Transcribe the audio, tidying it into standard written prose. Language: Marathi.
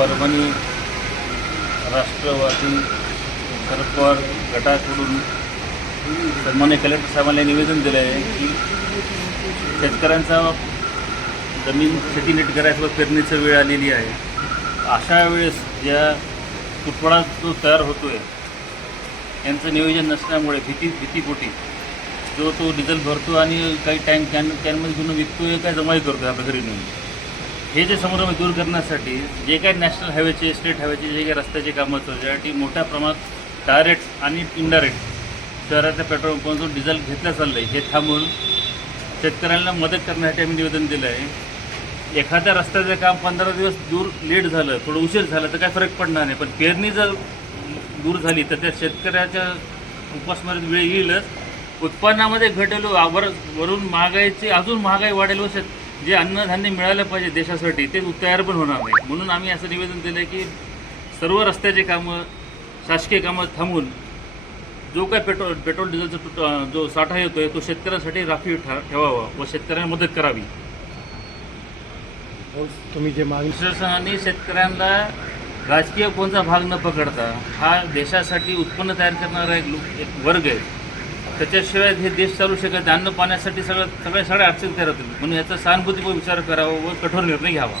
परभणी राष्ट्रवादी शरद पवार गटाकडून सन्मान्य कलेक्टर साहेबांना निवेदन दिलं आहे की शेतकऱ्यांचा जमीन शेती नीट करायचं व पेरणीची वेळ आलेली आहे. अशा वेळेस ज्या तुटवडा जो तयार होतो आहे यांचं नियोजन नसल्यामुळे भीतीपोटी जो तो डिझेल भरतो आणि काही कॅनमध्ये घेऊन विकतो आहे, काय जमाई करतो आपल्या घरी नेऊन. हे जे संभ्रम दूर करण्यासाठी जे काही नॅशनल हायवेचे स्टेट हायवेचे जे काही रस्त्याचे कामं असतात ज्यासाठी मोठ्या प्रमाणात डायरेक्ट आणि इनडायरेक्ट शहरातल्या पेट्रोल पंपातून डिझेल घेतलं चाललं आहे, हे थांबून शेतकऱ्यांना मदत करण्यासाठी आम्ही निवेदन दिलं आहे. एखाद्या रस्त्याचं काम 15 दिवस दूर लेट झालं, थोडं उशीर झालं तर काय फरक पडणार नाही, पण पेरणी जर दूर झाली तर त्या शेतकऱ्याच्या उपासमारीत वेळ येईलच. उत्पन्नामध्ये घटेल वरून महागाईची अजून महागाई वाढेल व जे अन्नधान्य मिळालं पाहिजे देशासाठी ते तयार पण होणार नाही. म्हणून आम्ही असं निवेदन दिलं आहे की सर्व रस्त्याचे कामं शासकीय कामं थांबून जो काय पेट्रोल डिझेलचा जो साठा येतो आहे तो शेतकऱ्यांसाठी राखीव ठेवावा व शेतकऱ्यांना मदत करावी. तुम्ही जे मागणी प्रशासनाने शेतकऱ्यांना राजकीय कोणता भाग न पकडता हा देशासाठी उत्पन्न तयार करणारा एक वर्ग आहे. त्याच्याशिवाय हे देश चालू शकत नाही. अन्न पाण्यासाठी सगळ्या अडचणी तयार होतील. म्हणून याचा सहानुभूतीपूर्वक विचार करावा व कठोर निर्णय घ्यावा.